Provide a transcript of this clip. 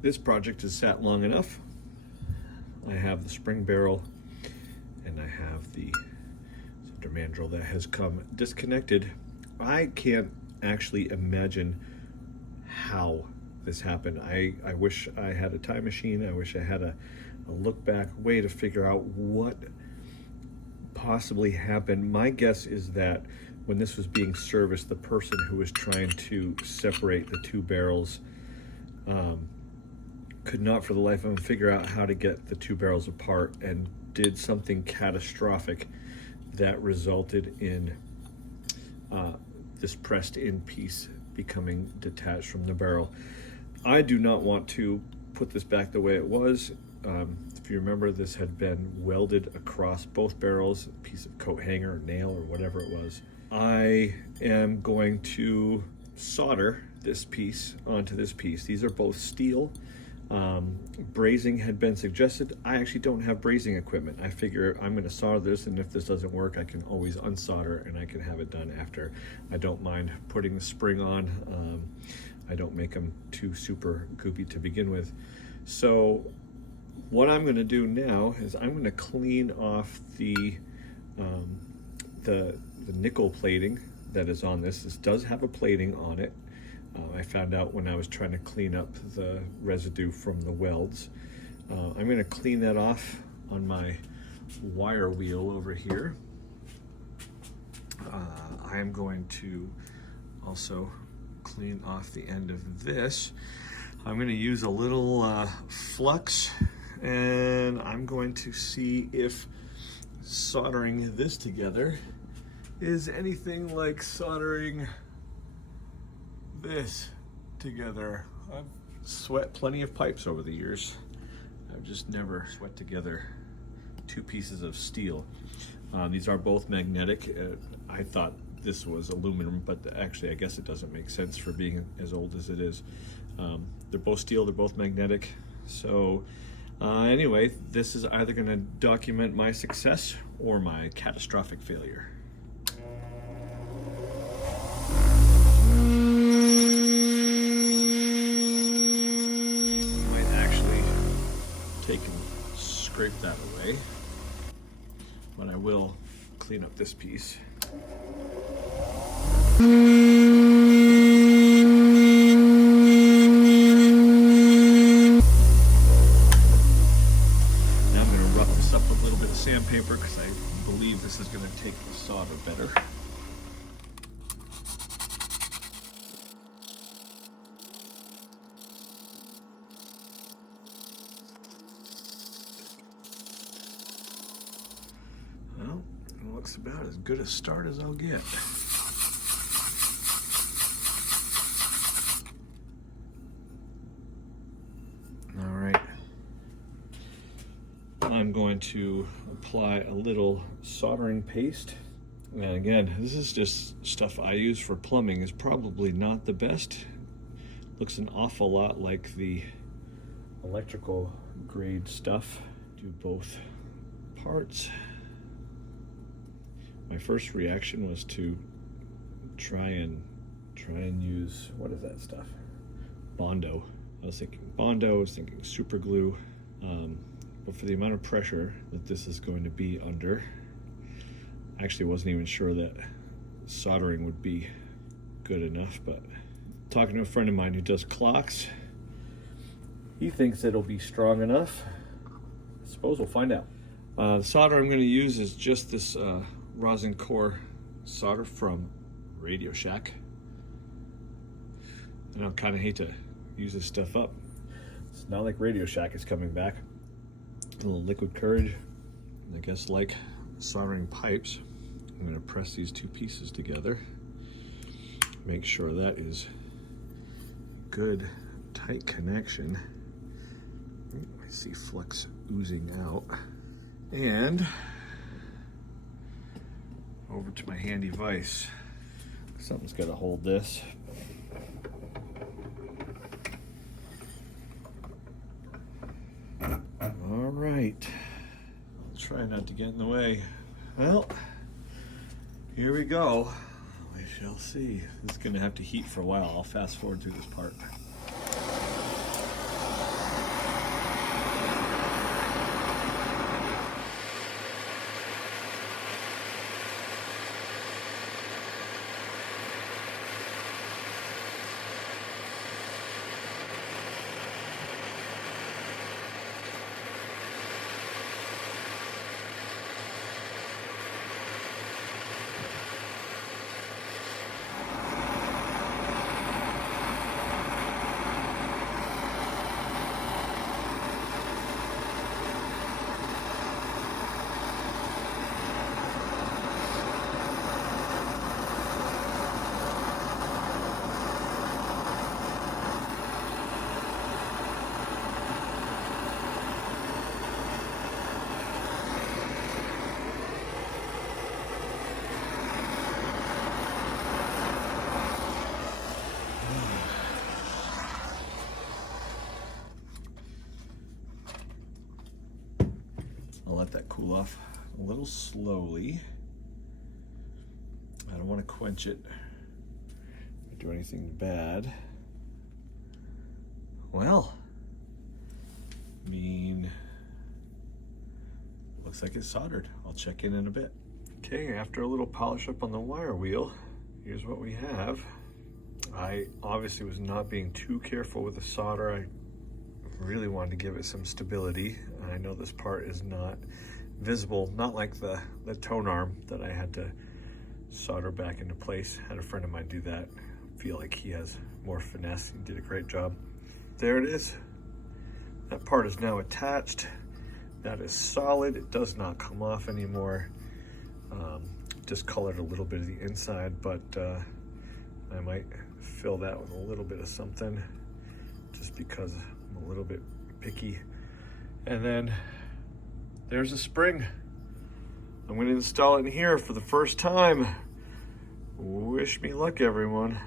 This project has sat long enough. I have the spring barrel and I have the center mandrel that has come disconnected. I can't actually imagine how this happened. I wish I had a time machine. I wish I had a look back way to figure out what possibly happened. My guess is that when this was being serviced, the person who was trying to separate the two barrels could not for the life of them figure out how to get the two barrels apart, and did something catastrophic that resulted in this pressed in piece becoming detached from the barrel. I do not want to put this back the way it was. If you remember, this had been welded across both barrels, a piece of coat hanger or nail or whatever it was. I am going to solder this piece onto this piece. These are both steel. Brazing had been suggested. I actually don't have brazing equipment. I figure I'm going to solder this, and if this doesn't work, I can always unsolder and I can have it done after. I don't mind putting the spring on. I don't make them too super goopy to begin with. So what I'm going to do now is I'm going to clean off the nickel plating that is on this. This does have a plating on it. I found out when I was trying to clean up the residue from the welds. I'm going to clean that off on my wire wheel over here. I am going to also clean off the end of this. I'm going to use a little flux, and I'm going to see if soldering this together is anything like soldering this together. I've sweat plenty of pipes over the years. I've just never sweat together two pieces of steel. These are both magnetic. I thought this was aluminum, but actually I guess it doesn't make sense for being as old as it is. They're both steel, they're both magnetic. So anyway, this is either going to document my success or my catastrophic failure. Take and scrape that away, but I will clean up this piece. Now I'm going to rough this up with a little bit of sandpaper because I believe this is going to take the solder better. Well, it looks about as good a start as I'll get. All right. I'm going to apply a little soldering paste. And again, this is just stuff I use for plumbing. Is probably not the best. Looks an awful lot like the electrical grade stuff. Do both parts. My first reaction was to try and use, what is that stuff? Bondo. I was thinking Bondo, I was thinking super glue, but for the amount of pressure that this is going to be under, I actually wasn't even sure that soldering would be good enough, but talking to a friend of mine who does clocks, he thinks it'll be strong enough. I suppose we'll find out. The solder I'm going to use is just this rosin core solder from Radio Shack. And I kind of hate to use this stuff up. It's not like Radio Shack is coming back. A little liquid courage. I guess like soldering pipes, I'm going to press these two pieces together. Make sure that is good, tight connection. I see flux oozing out. And over to my handy vise. Something's got to hold this. All right. I'll try not to get in the way. Well, here we go. We shall see. This is going to have to heat for a while. I'll fast forward through this part. cool off a little slowly. I don't want to quench it or do anything bad. Well, I mean, looks like it's soldered. I'll check in a bit. Okay, after a little polish up on the wire wheel, here's what we have. I obviously was not being too careful with the solder. I really wanted to give it some stability. I know this part is not visible, not like the tone arm that I had to solder back into place. Had a friend of mine do that. I feel like he has more finesse. He did a great job. There it is. That part is now attached. That is solid. It does not come off anymore. Discolored a little bit of the inside, but I might fill that with a little bit of something just because I'm a little bit picky. And then there's a spring. I'm going to install it in here for the first time. Wish me luck, everyone.